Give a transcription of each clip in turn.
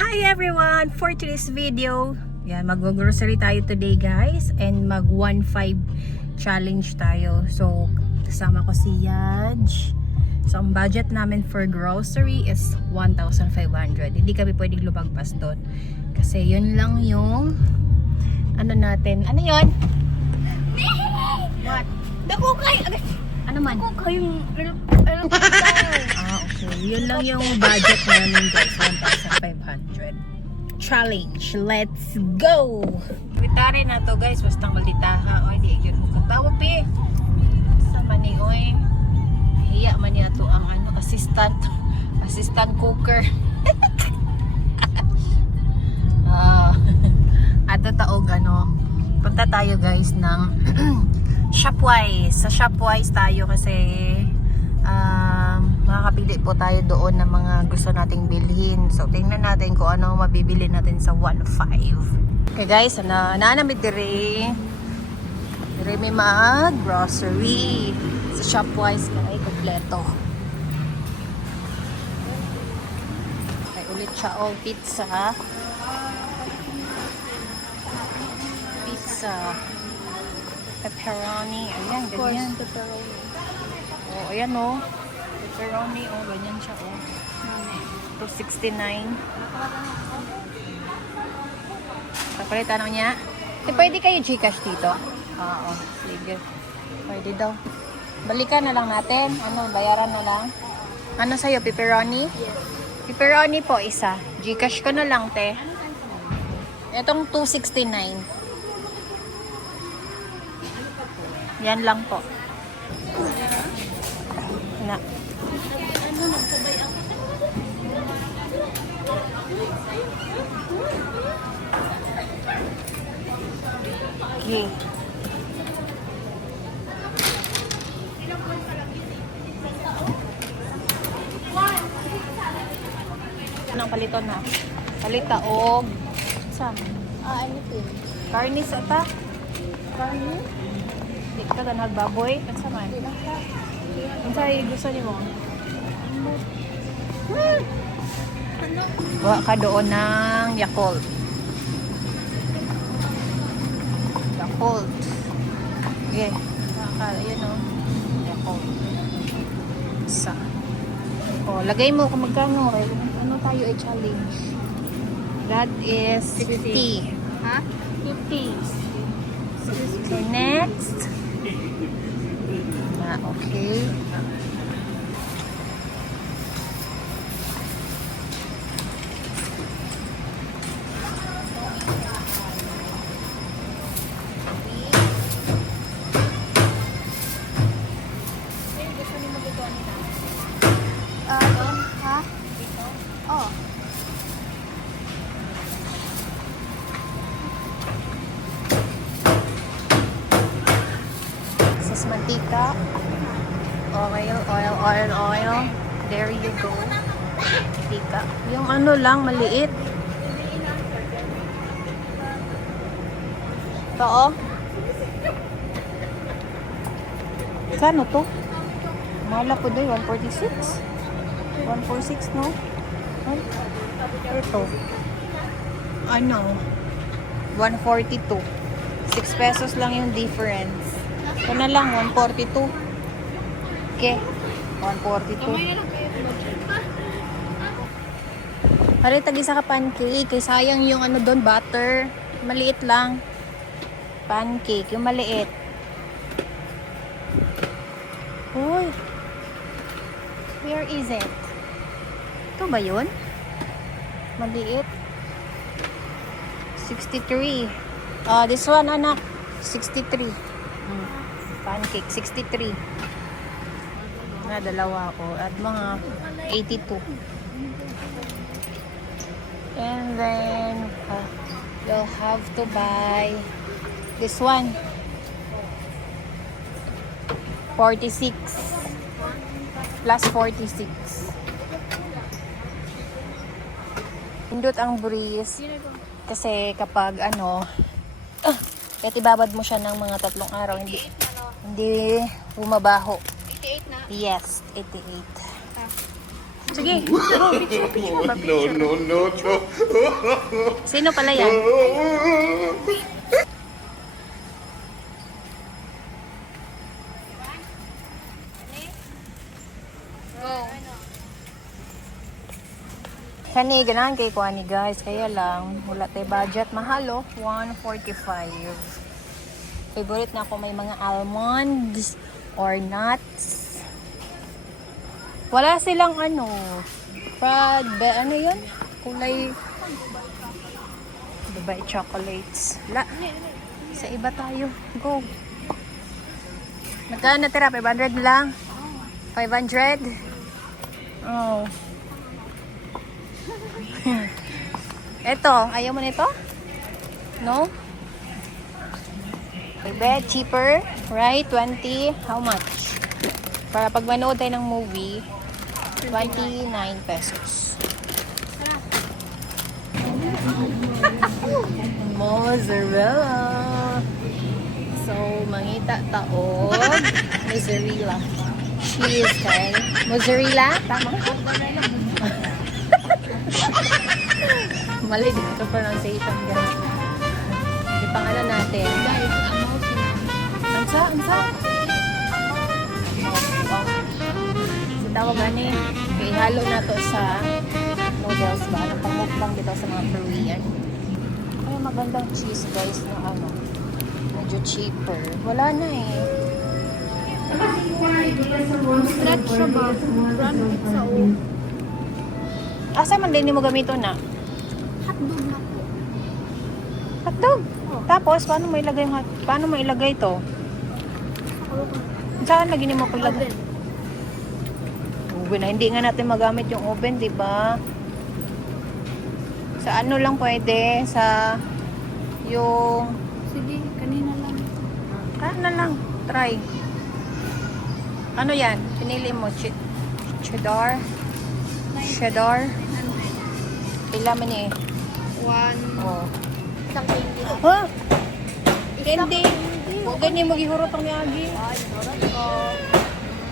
Hi everyone! For today's video, yan, mag-grocery tayo today guys and mag 1.5 challenge tayo. So, kasama ko si Yaj. So, ang budget namin for grocery is 1,500. Hindi kami pwedeng lumagpas doon. Kasi yun lang yung ano natin. Ano yun? What? Dako kay Ano man? Dako kayong Okay. Yun lang yung budget namin guys. 1,500. Challenge. Let's go! Witare na to guys. Basta malditaha. Oy, di yun mo katawa pe. Sa mani, oy. Hiya man niya to ang ano, assistant cooker. Ato taog ano. Punta tayo guys ng Shopwise. Sa Shopwise tayo kasi makakapili po tayo doon ng mga gusto nating bilhin. So, tingnan natin kung ano mabibili natin sa 1.5. Okay guys, naanamid dire. Dire may mag-grocery. Sa Shopwise kaya kompleto. Okay, ulit siya. Oh, pizza. Pepperoni. Ayan, ganyan. pepperoni. Oh, ayan oh. Pepperoni, oh, ganyan siya, oh. 269. Kapalitan niya. Pwede kayo Gcash dito? Oo, sige. Pwede daw. Balikan na lang natin. Ano, bayaran na lang. Ano sa'yo, pepperoni? Yes. Pepperoni po, isa. Gcash ko na lang, te. Itong 269. Yan lang po. Na. Okay. Anong palito na? Palita og saan? Anything. Karnis ata? Karni? Di ka ganag baboy? At saan? Ang sa'yo gusto niyo mo? Wa ka doon ng Yakult. Yakult. Okay. Yun o. Yakult. Isa. O, lagay mo kung magkano. Ano tayo i-challenge? That is 50. Ha? 50. So, next. Okay. Ha? Oh. This is mantika. Oil. There you go. Mantika. Yung ano lang, maliit. Ito, oh. Kano to? Mahal po doon, 146. 146, no? Ito. Ano? 142. 6 pesos lang yung difference. Ito na lang, 142. Okay. 142. Pare, tag-isa ka pancake. Kaya sayang yung ano doon, butter. Maliit lang. Pancake, yung maliit. Uy. Where is it? Ito ba yun? Maliit. 63. This one, anak. 63. Pancake, 63. Dalawa ako. At mga 82. And then, you'll have to buy this one. 46. Plus 46. Pindot ang breeze. Kasi kapag ano, kahit ibabad mo siya ng mga 3 araw, hindi bumabaho. 88 na. Yes, 88. Sige. Go, picture ba? No, Picture. no, no, no. Sino pala yan? Kani, ganahan kay kuha ni guys. Kaya lang, wala tayo budget. Mahal oh. 145. Favorite na ako may mga almonds or nuts. Wala silang ano. Ano yun? Kulay. Dubai chocolates. La. Sa iba tayo. Go. Magkano natira? 500 lang? 500? Oh. Eto, ayaw mo nito? No? Okay, cheaper, right? 20, how much? Para pag manood tayo ng movie, 29 pesos. Mozzarella. So, mangita taog. Mozzarella. Cheese, kay. Mozzarella? Tama? Mali dito pronunciation, guys. Ipangalan natin. Guys, amaw sila. Ansa? Oh. So, tawag gani. Okay, halo na to sa noodles ba? Ano, pangmukbang dito sa mga Korean. Ay, magandang cheese, guys, na ano. Medyo cheaper. Wala na eh. Stretch siya ba? Run sa o. Asa man din mo gamito na? Hotdog na po. Hotdog. Tapos, paano mo ilagay to? Saan lagi ni mo ilagay? Oven. Oven na. Hindi nga natin magamit yung oven, di ba? Sa ano lang pwede? Sa yung... Sige, kanina lang. na lang. Try. Ano yan? Pinili mo? Cheddar? Cheddar? Pila man eh. One. Oh. Isang candy. Ha? Candy. Huwag ganyan maghihurot ang niyagi. Ay, norot ko.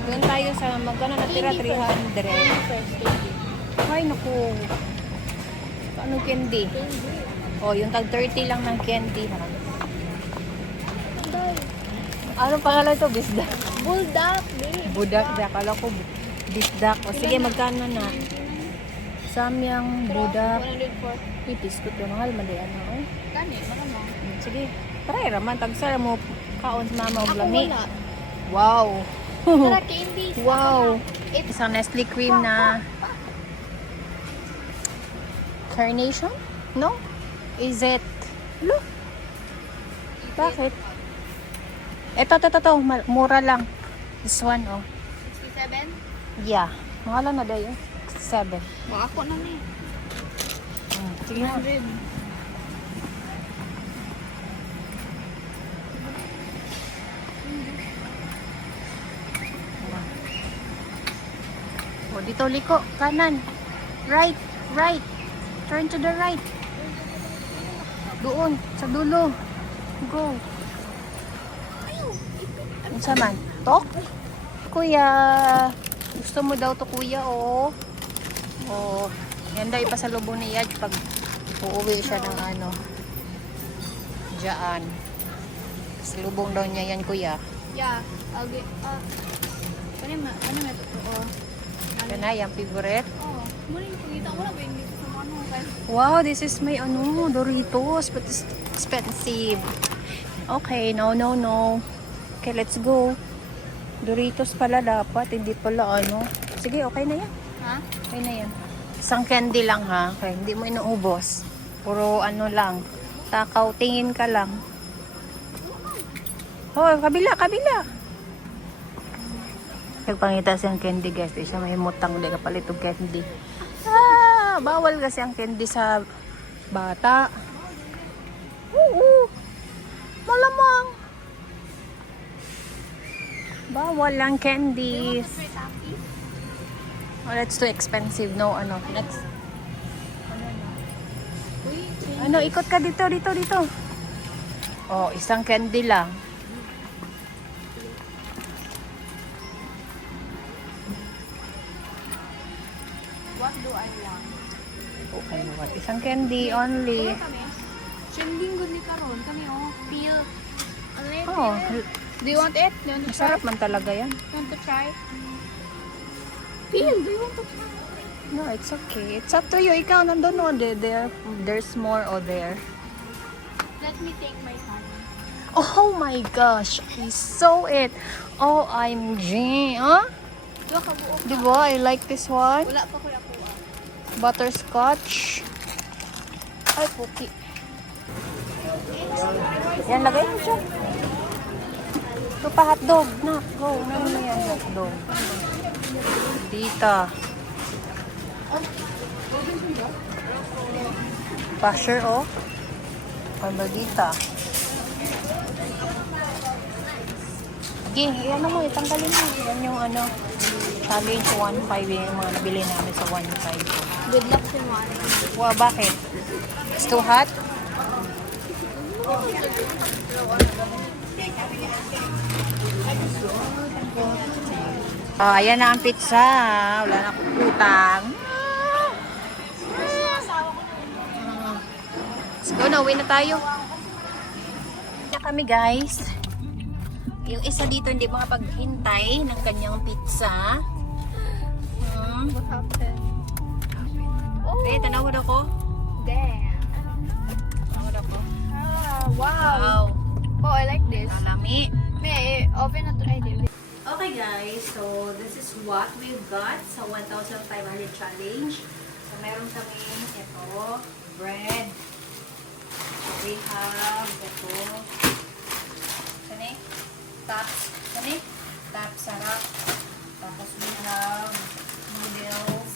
Doon tayo sa magkano natira? 300. First candy. Ay, naku. Ano candy? Oh, yung tag 30 lang ng candy, ha? Anong pangalan ito? Bisdak? Bulldog. Budak. Akala ko bisdak. O sige, magkano na? Samyang budak. 104. Ipis ko ito. Mahal, mali ano. Eh. Kani, maramang. Sige. Try raman. Tagsara mo kaon sa mama o Ako lami. wala. Wow. Tara, candy. Wow. Isang Nestle cream na carnation? No? Is it? Look. Bakit? Ito. Mura lang. This one, oh. 67? Yeah. Mahal na dayo. 7. Baka ako na ni. Sige na. 100. O, dito liko. Kanan. Right. Turn to the right. Doon. Sa dulo. Go. Ano man? Tok? Kuya. Gusto mo daw to, kuya, oh. Oh. Yan daw ipasalubong ni Yad pag uuwi siya ng ano. Diyan. Salubong daw niya yan, kuya. Yeah. Okay. Ano may totoo? Yan na, yung favorite. Oh, muna yung pagkita ko na ba yung dito sa ano? Wow, this is my ano, Doritos, but it's expensive. Okay, no. Okay, let's go. Doritos pala dapat, hindi pala ano. Sige, okay na yan. Ha? Okay na yan. Isang candy lang ha. Okay, hindi mo inuubos. Puro ano lang. Takaw, tingin ka lang. Oh, kabila. Nagpangita siyang candy, guys. Siya may mutang, hindi ka palit og candy. Bawal kasi ang candy sa bata. Oo. Malamang. Bawal lang candies. Oh, that's too expensive. No, ano. Next. Ano, ikot ka dito. Oh, isang candy lang. ko kaliwat. Isang candy only. Trending good ni karon kami oh. Peel. Ano yun? Oh, Do you want it? Do you want to try? masarap man talaga yan. Want to try? Peel, do you want to try? No, it's okay. It's up to you. Ikaw nandun o. There's more o there. Let me take my time. Oh my gosh. I saw it. OMG. Huh? Dua ka buo. Diba? I like this one. Wala pa ko nakuha. Butterscotch. Ay, puki. Yan, lagay mo siya. Ito pa hotdog. Na, go. Naman mo yan hotdog. Dita. Pasher, oh. Pambagita. Sige, ano mo, itanggalin mo. Yan yung ano, challenge 1.5 yung mga nabili namin sa 1.5. Good luck sa mga. Wow, bakit? It's too hot? Oh, ayan na ang pizza. Wala na akong utang. Let's go na, uwi na tayo. Na kami guys. Yung isa dito hindi makapaghintay ng kanyang pizza. What happened? Okay, tanawad ako. Damn. Tanawad ako. Ah, wow. Wow. Oh, I like this. Malami. May open na try din. Okay guys, so this is what we've got sa 1,500 challenge. So meron kami ito, bread. We have ito. Sani? Tap sarap. Tapos we have noodles,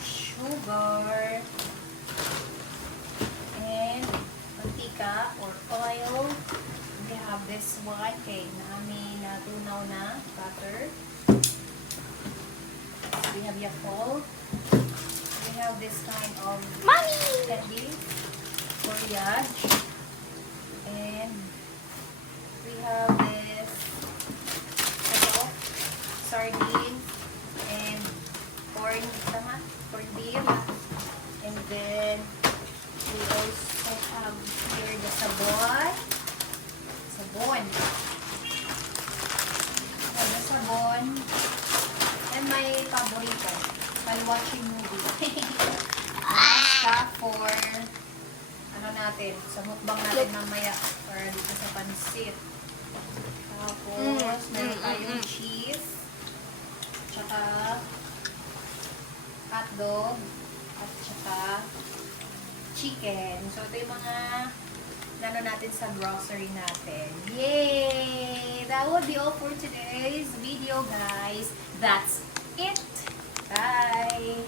sugar, and mantika or oil. We have this one kay namin na tunaw na butter. We have Yakult. We have this kind of candy, Coriage. And we have this sardine and corn beef. And then we also have here the sabon. Ada sabon. And my paborito, while watching movie. Pasta for ano natin, sa mukbang natin mamaya para dito sa pansit. Tapos, meron tayong cheese. Tsaka hotdog. At tsaka chicken. So, ito yung mga ano natin sa grocery natin. Yay! That would be all for today's video, guys. That's it. Bye!